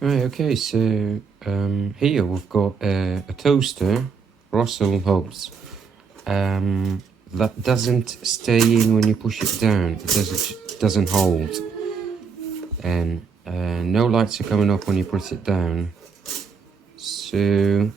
Right, okay, so here we've got a toaster, Russell Hobbs, that doesn't stay in when you push it down. It doesn't hold, and no lights are coming up when you press it down. So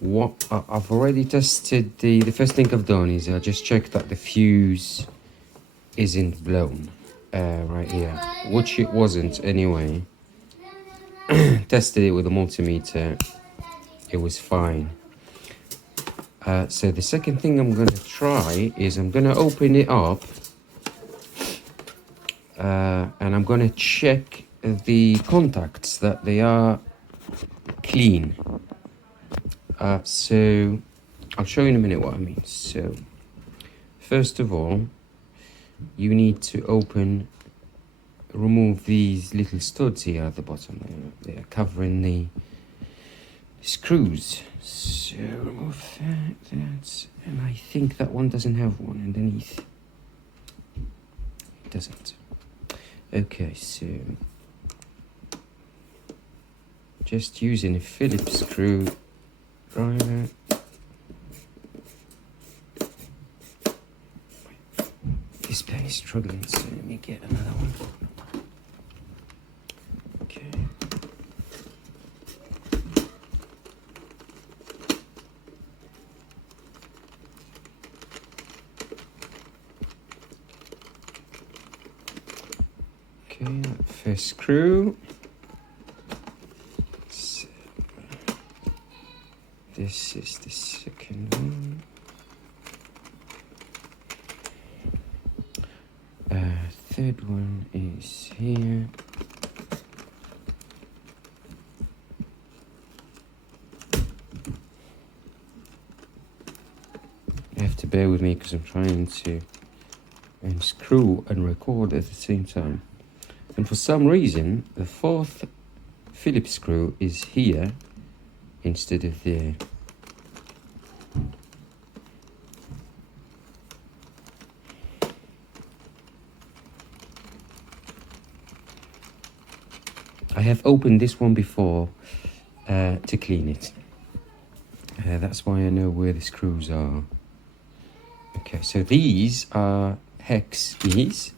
what I've already tested, the first thing I've done is I just checked that the fuse isn't blown right here, which it wasn't anyway. Tested it with a multimeter, it was fine. So the second thing I'm going to try is I'm going to open it up and I'm going to check the contacts that they are clean. So I'll show you in a minute what I mean. So first of all, you need to remove these little studs here at the bottom. They're covering the screws. So remove that, and I think that one doesn't have one underneath. It doesn't. Okay, so just using a Phillips screw driver. This pen is struggling, so let me get another one. Okay. Okay, first screw. So, this is the second one. Third one is here. You have to bear with me because I'm trying to unscrew and record at the same time. And for some reason, the fourth Phillips screw is here instead of there. I have opened this one before to clean it. That's why I know where the screws are. Okay, so these are hex keys.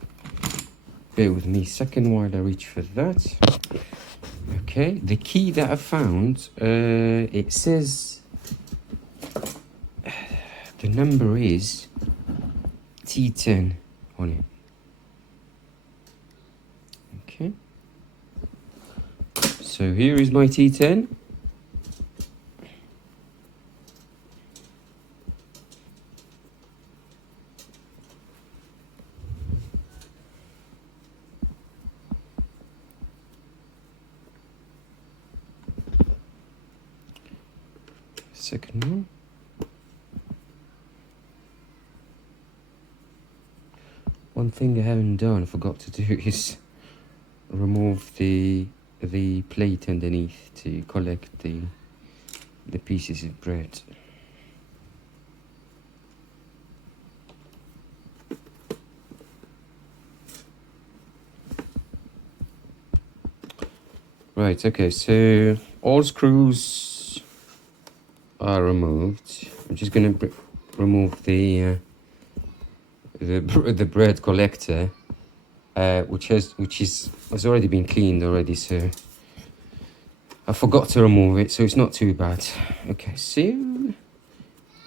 Bear with me a second while I reach for that. Okay, the key that I found, it says the number is T10 on it. Okay. So here is my T10. Second one. One thing I haven't done, I forgot to do, is remove the plate underneath to collect the pieces of bread. Right, okay, so all screws are removed. I'm just gonna remove the bread collector, which has already been cleaned already, so I forgot to remove it, so it's not too bad. Okay, so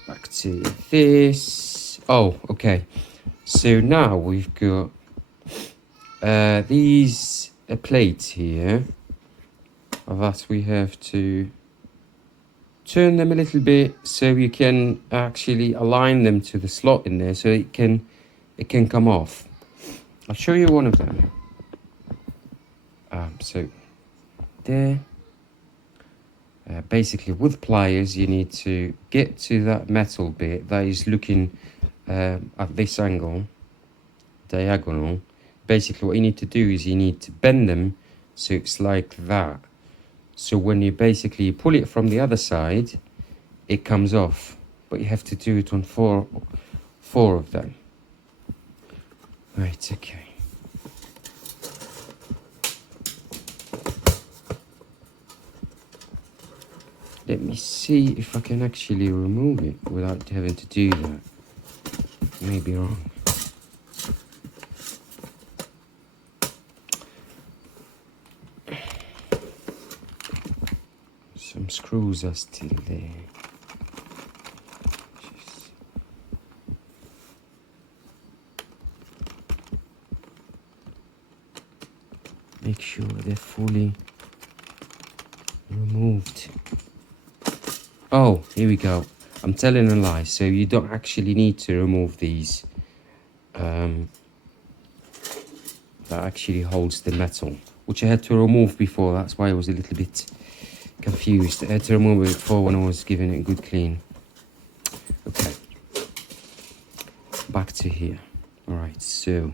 back to this. Oh, okay. So now we've got these plates here that we have to turn them a little bit so you can actually align them to the slot in there so it can come off. I'll show you one of them. So there. Basically with pliers you need to get to that metal bit that is looking at this angle, diagonal. Basically what you need to do is you need to bend them so it's like that. So when you basically pull it from the other side, it comes off. But you have to do it on four of them. Right, okay. Let me see if I can actually remove it without having to do that. Maybe wrong. Some screws are still there. Just make sure they're fully removed. Oh, here we go. I'm telling a lie. So you don't actually need to remove these. That actually holds the metal, which I had to remove before. That's why I was a little bit confused. I had to remove it before when I was giving it a good clean. Okay. Back to here. Alright, so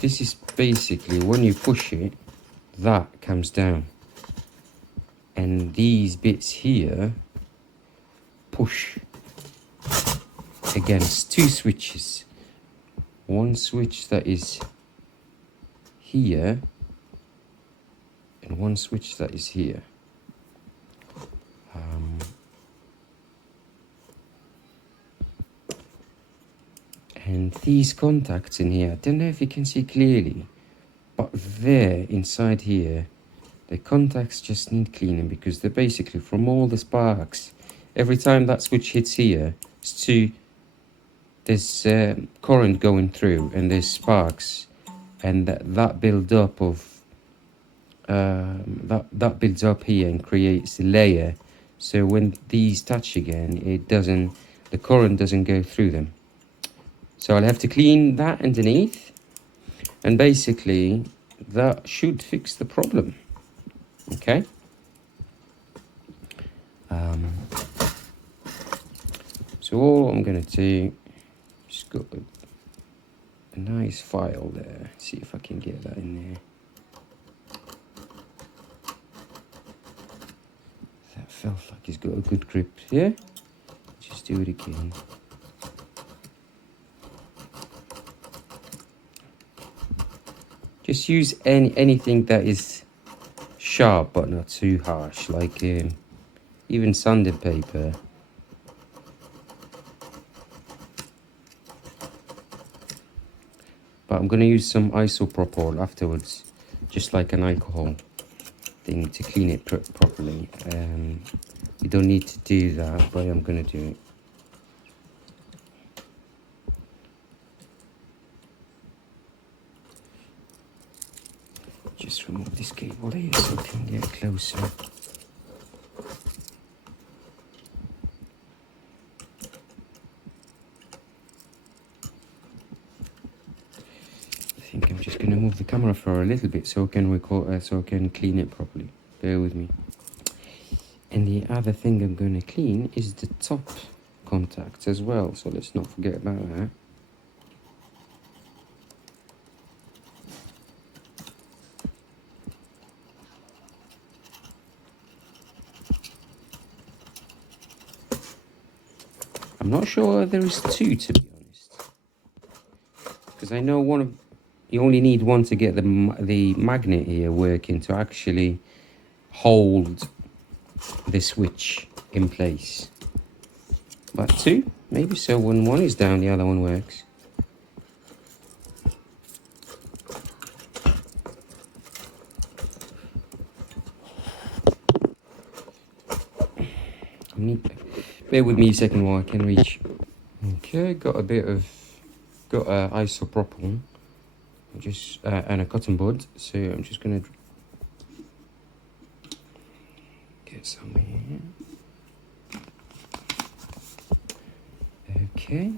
this is basically when you push it, that comes down. And these bits here push against two switches. One switch that is here and one switch that is here. And these contacts in here, I don't know if you can see clearly, but there inside here, the contacts just need cleaning because they're basically from all the sparks. Every time that switch hits here, there's current going through and there's sparks, and that build up of that builds up here and creates a layer. So when these touch again, the current doesn't go through them. So I'll have to clean that underneath, and basically that should fix the problem. Okay. So all I'm gonna do, just got a nice file there. See if I can get that in there. That felt like he's got a good grip here. Just do it again. Just use anything that is sharp but not too harsh, like even sandpaper. But I'm going to use some isopropyl afterwards, just like an alcohol thing to clean it properly. You don't need to do that, but I'm going to do it. Just remove this cable here so I can get closer. I think I'm just going to move the camera for a little bit so I can record, so I can clean it properly. Bear with me. And the other thing I'm going to clean is the top contacts as well. So let's not forget about that. I'm not sure there is two, to be honest, because I know you only need one to get the magnet here working to actually hold the switch in place. But two, maybe so. When one is down, the other one works. Bear with me a second while I can reach. Okay, got isopropyl, and a cotton bud. So I'm just gonna get some here. Okay.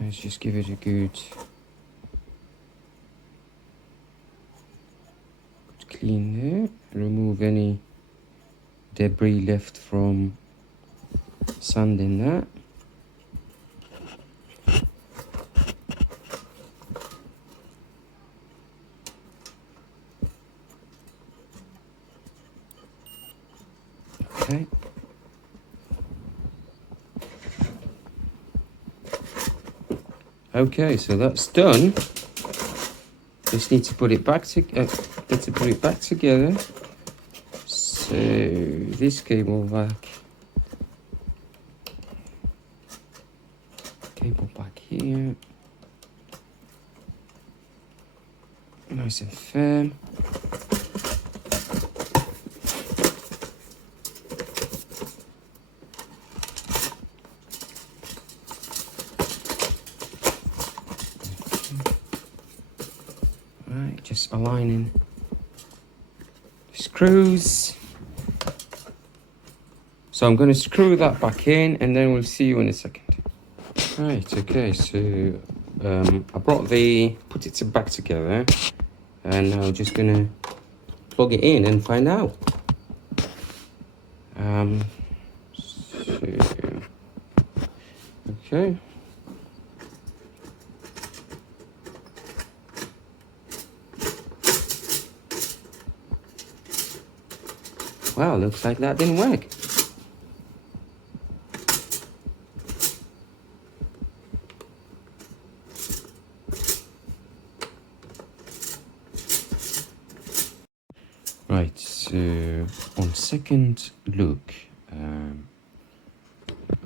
Let's just give it a good clean there. Remove any debris left from sanding that. Okay. Okay, so that's done. Just need to put it back together. So this cable back here, nice and firm. Right, just aligning the screws. So I'm going to screw that back in, and then we'll see you in a second. Right, okay, so I put it back together, and now I'm just going to plug it in and find out. Okay. Wow, looks like that didn't work. Right, so on second look,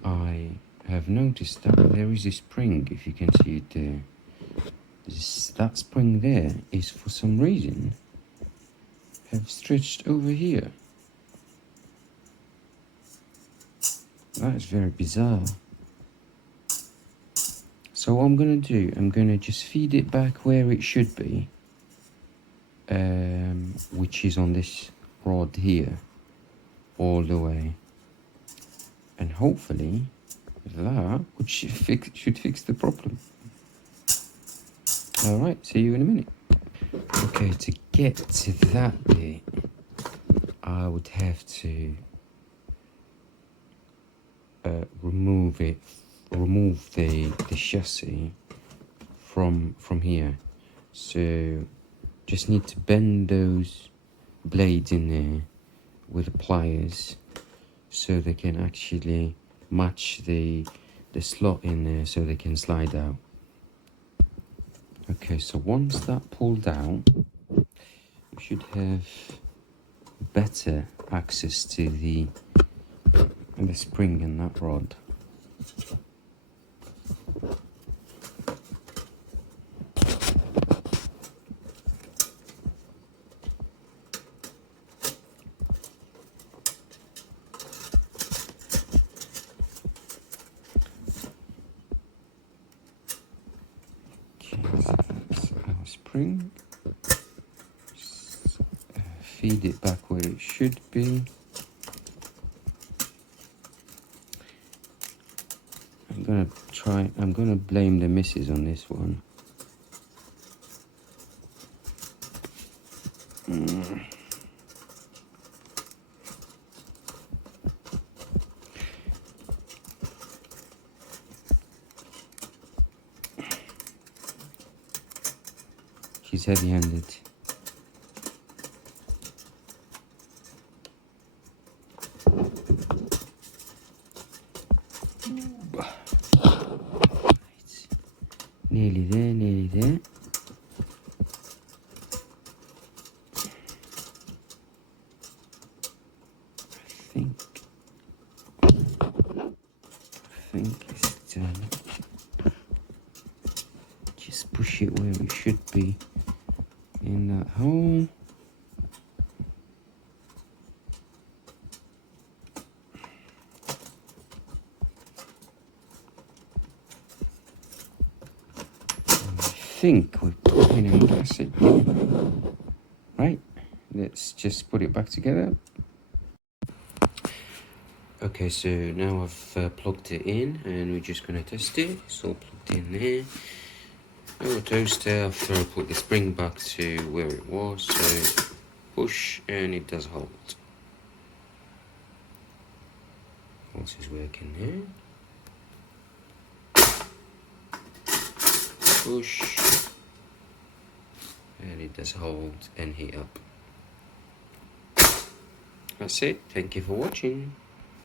I have noticed that there is a spring, if you can see it there. That spring there is, for some reason, have stretched over here. That is very bizarre. So what I'm going to do, I'm going to just feed it back where it should be, which is on this rod here, all the way. And hopefully that should fix the problem. Alright, see you in a minute. Okay, to get to that bit, I would have to remove the chassis from here. So just need to bend those blades in there with the pliers so they can actually match the slot in there so they can slide out. Okay, so once that pulled out, you should have better access to the spring in that rod. Spring. Feed it back where it should be. I'm gonna blame the missus on this one. She's heavy-handed. Nearly there, nearly there. I think it's done. Just push it where it should be in that hole. I think we're putting in gasket. Right, let's just put it back together. Okay, so now I've plugged it in and we're just going to test it. It's all plugged in there. Our toaster, after I put the spring back to where it was, so push and it does hold. What is working here? Push and it does hold and heat up. That's it. Thank you for watching.